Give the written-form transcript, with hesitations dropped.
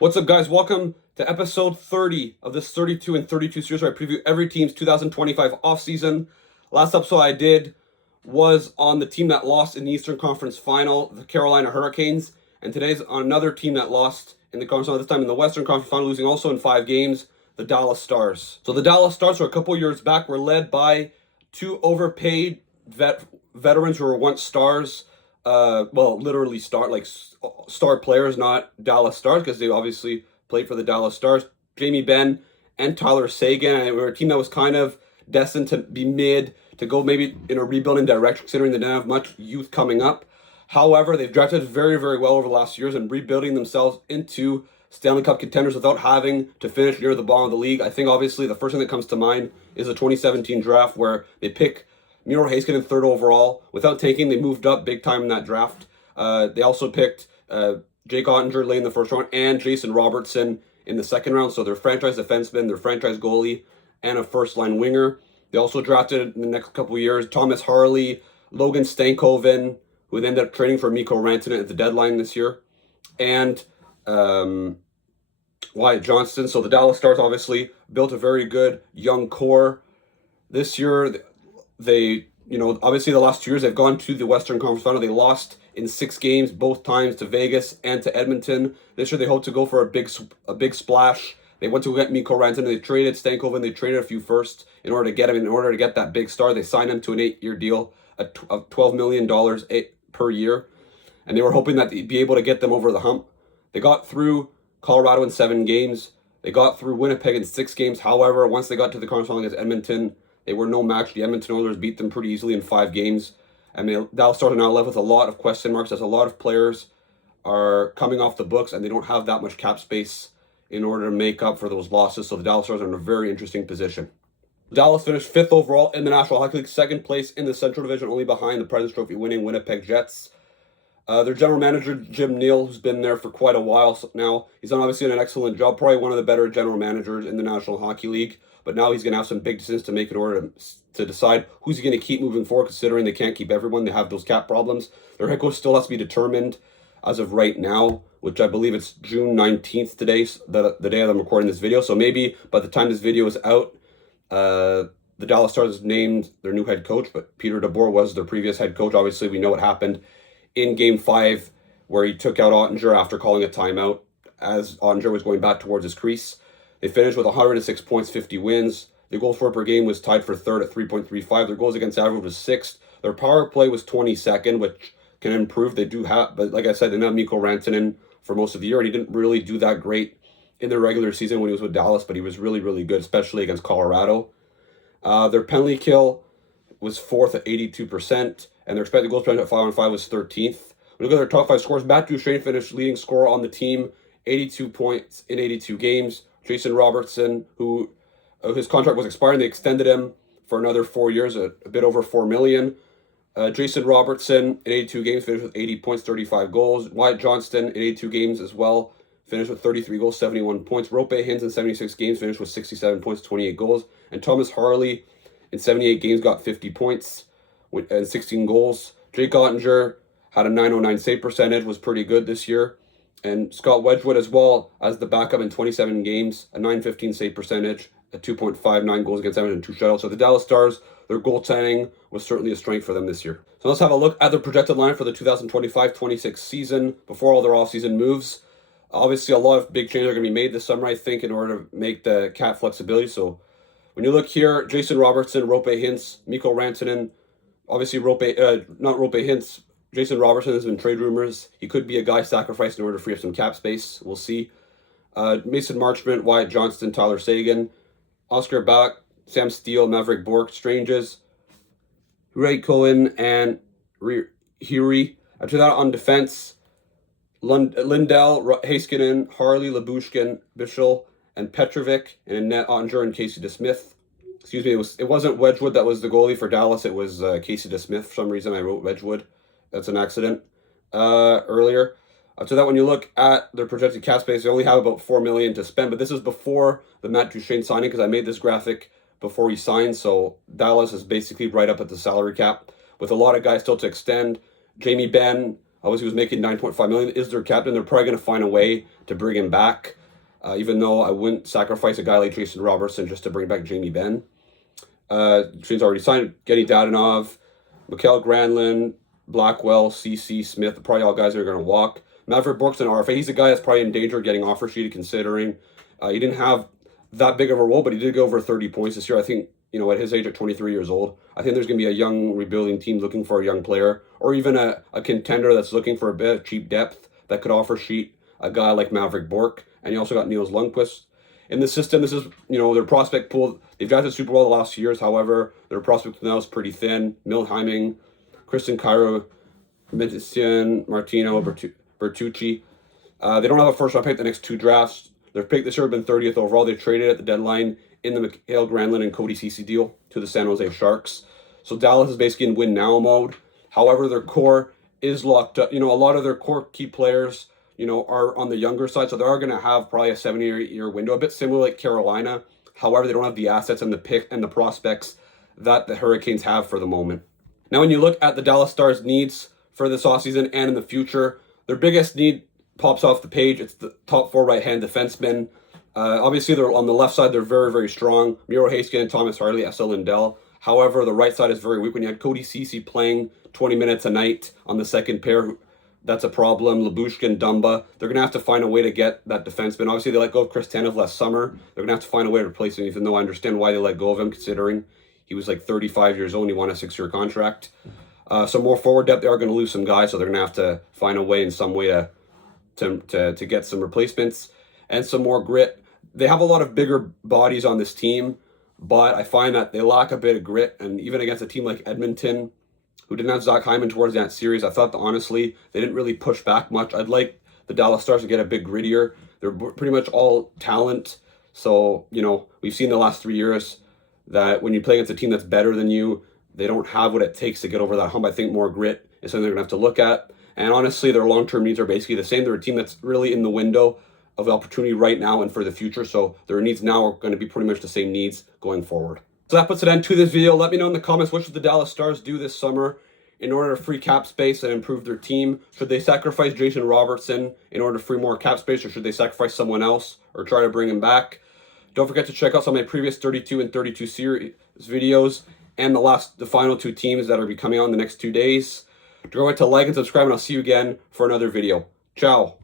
What's up, guys? Welcome to episode 30 of this 32 and 32 series where I preview every team's 2025 offseason. Last episode I did was on the team that lost in the Eastern Conference Final, the Carolina Hurricanes. And today's on another team that lost in the conference final, this time in the Western Conference Final, losing also in 5 games, the Dallas Stars. So the Dallas Stars, for a couple years back, were led by two overpaid veterans who were once stars. Literally star players, not Dallas Stars, because they obviously played for the Dallas Stars. Jamie Benn and Tyler Seguin, and we were a team that was kind of destined to be mid, to go maybe in a rebuilding direction, considering they didn't have much youth coming up. However, they've drafted very, very well over the last years and rebuilding themselves into Stanley Cup contenders without having to finish near the bottom of the league. I think obviously the first thing that comes to mind is the 2017 draft where they pick Miro Heiskanen third overall. Without tanking, they moved up big time in that draft. They also picked Jake Ottinger late in the first round and Jason Robertson in the second round. So their franchise defenseman, their franchise goalie, and a first-line winger. They also drafted in the next couple of years Thomas Harley, Logan Stankoven, who ended up trading for Mikko Rantanen at the deadline this year, and Wyatt Johnston. So the Dallas Stars obviously built a very good young core. This year, they, obviously the last 2 years they've gone to the Western Conference Final. They lost in 6 games, both times to Vegas and to Edmonton. This year they hope to go for a big splash. They went to get Mikko Rantanen. They traded Stankoven. They traded a few first in order to get him. In order to get that big star, they signed him to an 8-year deal of $12 million per year. And they were hoping that they'd be able to get them over the hump. They got through Colorado in 7 games. They got through Winnipeg in 6 games. However, once they got to the conference final against Edmonton, they were no match. The Edmonton Oilers beat them pretty easily in 5 games. I mean, Dallas Stars are now left with a lot of question marks as a lot of players are coming off the books and they don't have that much cap space in order to make up for those losses. So the Dallas Stars are in a very interesting position. Dallas finished 5th overall in the National Hockey League, 2nd place in the Central Division, only behind the President's Trophy winning Winnipeg Jets. Their general manager, Jim Neal, who's been there for quite a while now, he's done obviously an excellent job, probably one of the better general managers in the National Hockey League. But now he's going to have some big decisions to make in order to decide who's he going to keep moving forward, considering they can't keep everyone. They have those cap problems. Their head coach still has to be determined as of right now, which I believe it's June 19th today, the day that I'm recording this video. So maybe by the time this video is out, the Dallas Stars named their new head coach, but Peter DeBoer was their previous head coach. Obviously, we know what happened in Game 5, where he took out Ottinger after calling a timeout as Ottinger was going back towards his crease. They finished with 106 points, 50 wins. Their goals for per game was tied for 3rd at 3.35. Their goals against average was 6th. Their power play was 22nd, which can improve. They do have, but like I said, they didn't have Mikko Rantanen for most of the year, and he didn't really do that great in the regular season when he was with Dallas, but he was really, really good, especially against Colorado. Their penalty kill was 4th at 82%, and their expected goals percentage at 5-on-5 was 13th. When you look at their top 5 scores, Matt Duchene finished leading scorer on the team, 82 points in 82 games. Jason Robertson, who his contract was expiring, they extended him for another 4 years, a bit over $4 million. Jason Robertson in 82 games finished with 80 points, 35 goals. Wyatt Johnston in 82 games as well finished with 33 goals, 71 points. Rope Hintz in 76 games finished with 67 points, 28 goals. And Thomas Harley in 78 games got 50 points and 16 goals. Jake Ottinger had a .909 save percentage, was pretty good this year. And Scott Wedgwood as well as the backup in 27 games, a .915 save percentage, a 2.59 goals against average, and 2 shutouts. So the Dallas Stars, their goaltending was certainly a strength for them this year. So let's have a look at their projected line for the 2025-26 season before all their offseason moves. Obviously, a lot of big changes are going to be made this summer, I think, in order to make the cap flexibility. So when you look here, Jason Robertson, Rope Hintz, Mikko Rantanen, obviously Jason Robertson has been trade rumors. He could be a guy sacrificed in order to free up some cap space. We'll see. Mason Marchment, Wyatt Johnston, Tyler Seguin, Oscar Bach, Sam Steele, Maverick Bork, Stranges, Ray Cohen, and Huri. After that, on defense, Lindell, Heiskanen, Harley, Labushkin, Bichel, and Petrovic, and in net, Ottinger and Casey DeSmith. Excuse me, it wasn't Wedgwood that was the goalie for Dallas. It was Casey DeSmith. For some reason, I wrote Wedgwood. That's an accident earlier. After that, when you look at their projected cap space, they only have about $4 million to spend. But this is before the Matt Duchene signing, because I made this graphic before he signed. So Dallas is basically right up at the salary cap with a lot of guys still to extend. Jamie Benn, Obviously, he was making $9.5 million. Is their captain? They're probably going to find a way to bring him back. Even though I wouldn't sacrifice a guy like Jason Robertson just to bring back Jamie Benn. Train's already signed. Genny Dadonov, Mikael Granlund, Blackwell, CC Smith, probably all guys that are going to walk. Maverick Bourque's an RFA. He's a guy that's probably in danger of getting offer sheeted, considering he didn't have that big of a role, but he did go over 30 points this year. I think, at his age, at 23 years old, I think there's going to be a young rebuilding team looking for a young player, or even a contender that's looking for a bit of cheap depth that could offer sheet a guy like Maverick Bourque. And you also got Niels Lundqvist. In the system, this is, their prospect pool. They've drafted Super Bowl the last few years. However, their prospect now is pretty thin. Milheiming, Kristen Cairo, Mendician, Martino, Bertucci. They don't have a first-round pick the next 2 drafts. Their pick this year have been 30th overall. They traded at the deadline in the Mikael Granlund and Cody Ceci deal to the San Jose Sharks. So Dallas is basically in win-now mode. However, their core is locked up. A lot of their core key players, are on the younger side. So they are going to have probably a 7 or 8 year window, a bit similar like Carolina. However, they don't have the assets and the pick and the prospects that the Hurricanes have for the moment. Now, when you look at the Dallas Stars' needs for this offseason and in the future, their biggest need pops off the page. It's the top 4 right-hand defensemen. Obviously, they're on the left side. They're very, very strong. Miro Heiskanen, Thomas Harley, S.L. Lindell. However, the right side is very weak. When you had Cody Ceci playing 20 minutes a night on the second pair, that's a problem. Labushka and Dumba, they're going to have to find a way to get that defenseman. Obviously, they let go of Chris Tanev last summer. They're going to have to find a way to replace him, even though I understand why they let go of him, considering he was like 35 years old and he won a 6-year contract. So more forward depth, they are going to lose some guys, so they're going to have to find a way in some way to get some replacements and some more grit. They have a lot of bigger bodies on this team, but I find that they lack a bit of grit. And even against a team like Edmonton, who didn't have Zach Hyman towards that series, I thought that honestly, they didn't really push back much. I'd like the Dallas Stars to get a bit grittier. They're pretty much all talent. So, we've seen the last 3 years that when you play against a team that's better than you, they don't have what it takes to get over that hump. I think more grit is something they're going to have to look at. And honestly, their long-term needs are basically the same. They're a team that's really in the window of opportunity right now and for the future. So their needs now are going to be pretty much the same needs going forward. So that puts an end to this video. Let me know in the comments, what should the Dallas Stars do this summer in order to free cap space and improve their team? Should they sacrifice Jason Robertson in order to free more cap space, or should they sacrifice someone else or try to bring him back? Don't forget to check out some of my previous 32 and 32 series videos and the final 2 teams that are coming on the next 2 days. Don't forget to like and subscribe, and I'll see you again for another video. Ciao.